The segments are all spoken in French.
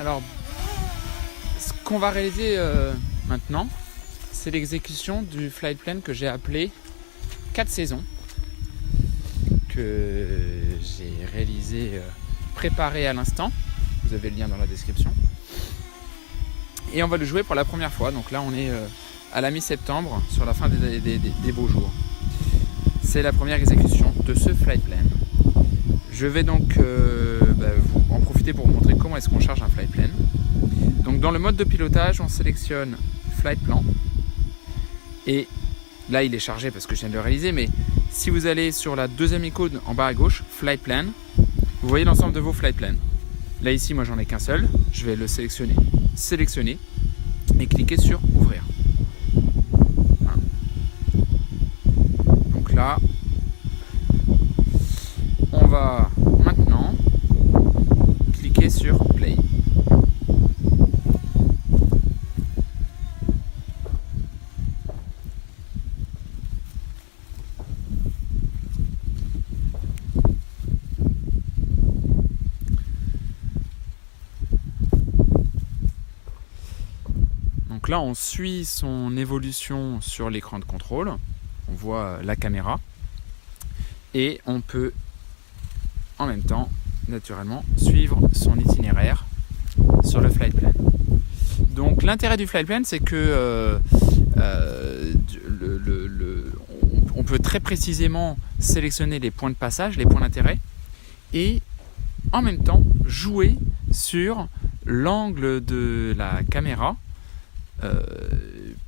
Alors, ce qu'on va réaliser maintenant, c'est l'exécution du flight plan que j'ai appelé 4 saisons, que j'ai réalisé, préparé à l'instant. Vous avez le lien dans la description. Et on va le jouer pour la première fois. Donc là, on est à la mi-septembre, sur la fin des beaux jours. C'est la première exécution de ce flight plan. Je vais donc en profiter pour vous montrer comment est-ce qu'on charge un flight plan. Donc dans le mode de pilotage, on sélectionne flight plan. Et là, il est chargé parce que je viens de le réaliser. Mais si vous allez sur la deuxième icône en bas à gauche, flight plan, vous voyez l'ensemble de vos flight plans. Là ici, moi j'en ai qu'un seul. Je vais le sélectionner et cliquer sur ouvrir. Voilà. Donc là, on va maintenant cliquer sur play. Donc là, on suit son évolution sur l'écran de contrôle. On voit la caméra. Et on peut, en même temps, naturellement, suivre son itinéraire sur le flight plan. Donc l'intérêt du flight plan, c'est que on peut très précisément sélectionner les points de passage, les points d'intérêt, et en même temps jouer sur l'angle de la caméra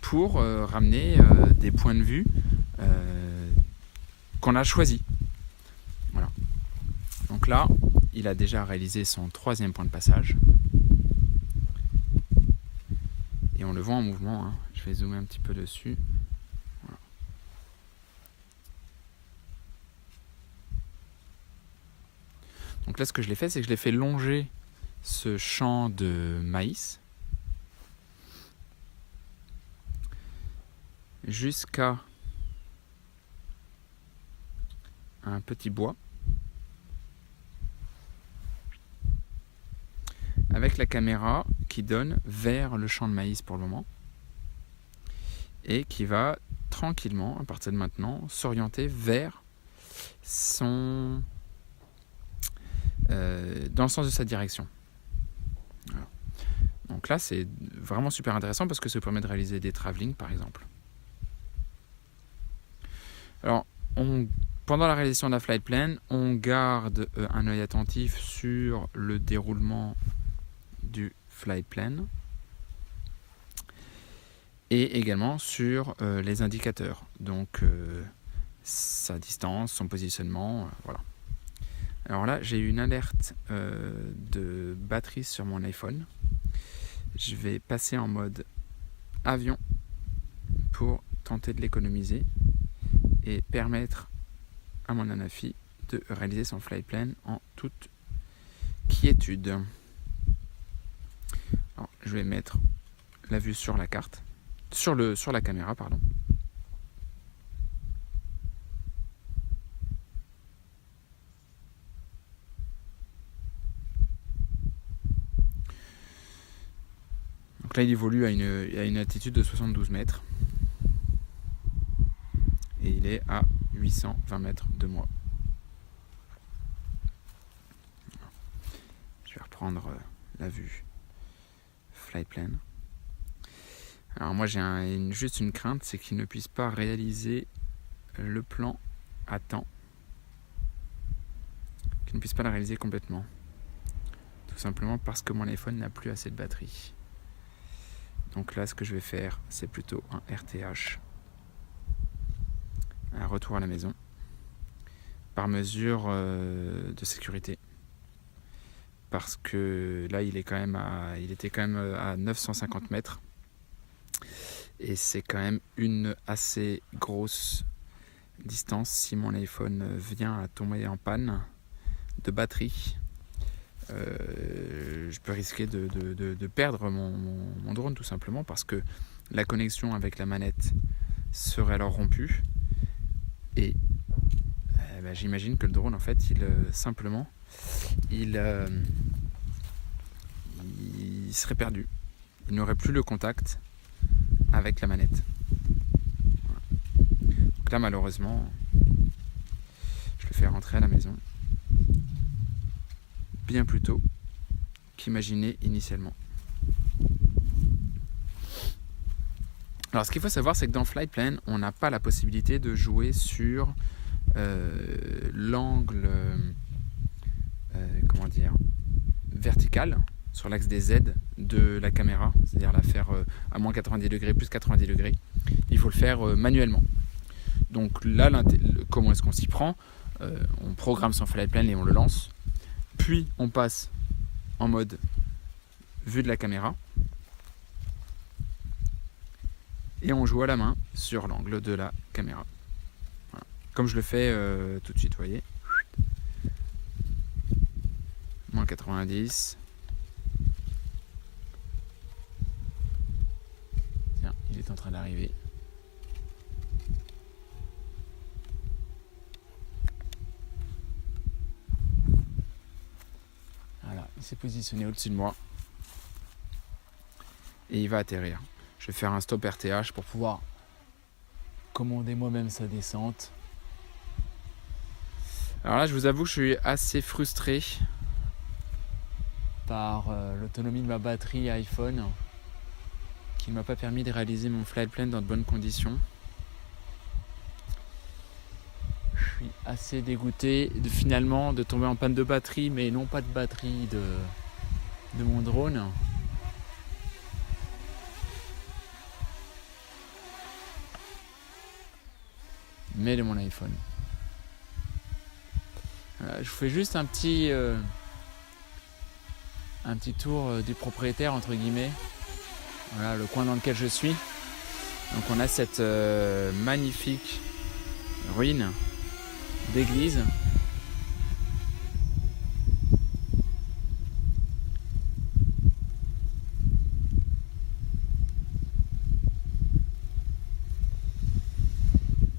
pour ramener des points de vue qu'on a choisis. Voilà. Donc là, il a déjà réalisé son 3e point de passage. Et on le voit en mouvement, hein. Je vais zoomer un petit peu dessus. Voilà. Donc là, ce que je l'ai fait, c'est que je l'ai fait longer ce champ de maïs jusqu'à un petit bois avec la caméra qui donne vers le champ de maïs pour le moment et qui va tranquillement, à partir de maintenant, s'orienter vers son dans le sens de sa direction. Voilà. Donc là, c'est vraiment super intéressant parce que ça permet de réaliser des travelling, par exemple. Alors, pendant la réalisation d'un flight plan, on garde un œil attentif sur le déroulement du flight plan et également sur les indicateurs, donc sa distance, son positionnement, voilà. Alors là, j'ai eu une alerte de batterie sur mon iPhone. Je vais passer en mode avion pour tenter de l'économiser et permettre à mon Anafi de réaliser son flight plan en toute quiétude. Alors, je vais mettre la vue sur la carte, sur la caméra, pardon. Donc là, il évolue à une altitude de 72 mètres. Et il est à 820 mètres de moi. Je vais reprendre la vue flight plan. Alors moi j'ai juste une crainte, c'est qu'il ne puisse pas réaliser le plan à temps. Qu'il ne puisse pas la réaliser complètement. Tout simplement parce que mon iPhone n'a plus assez de batterie. Donc là ce que je vais faire, c'est plutôt un RTH. Un retour à la maison. Par mesure de sécurité. Parce que là il était quand même à 950 mètres. Et c'est quand même une assez grosse distance si mon iPhone vient à tomber en panne de batterie. Je peux risquer de perdre mon drone tout simplement parce que la connexion avec la manette serait alors rompue. Et j'imagine que le drone en fait il il serait perdu. Il n'aurait plus le contact avec la manette. Voilà. Donc là, malheureusement, je le fais rentrer à la maison bien plus tôt qu'imaginé initialement. Alors, ce qu'il faut savoir, c'est que dans Flightplane, on n'a pas la possibilité de jouer sur l'angle vertical, sur l'axe des Z de la caméra, c'est-à-dire la faire à moins 90 degrés, plus 90 degrés. Il faut le faire manuellement. Donc là, comment est-ce qu'on s'y prend? On programme son Flightplane et on le lance. Puis on passe en mode vue de la caméra. Et on joue à la main sur l'angle de la caméra. Voilà. Comme je le fais tout de suite, vous voyez. Moins 90. Tiens, il est en train d'arriver. Voilà, il s'est positionné au-dessus de moi. Et il va atterrir. Je vais faire un stop RTH pour pouvoir commander moi-même sa descente. Alors là, je vous avoue que je suis assez frustré par l'autonomie de ma batterie iPhone qui ne m'a pas permis de réaliser mon Flightplane dans de bonnes conditions. Je suis assez dégoûté finalement de tomber en panne de batterie, mais non pas de batterie de mon drone. Mais de mon iPhone. Je vous fais juste un petit tour du propriétaire entre guillemets. Voilà le coin dans lequel je suis. Donc on a cette magnifique ruine d'église.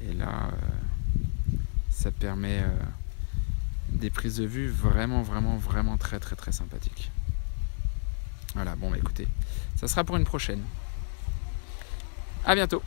Et là, ça permet des prises de vue vraiment très sympathiques. Voilà, bon bah écoutez, ça sera pour une prochaine. À bientôt.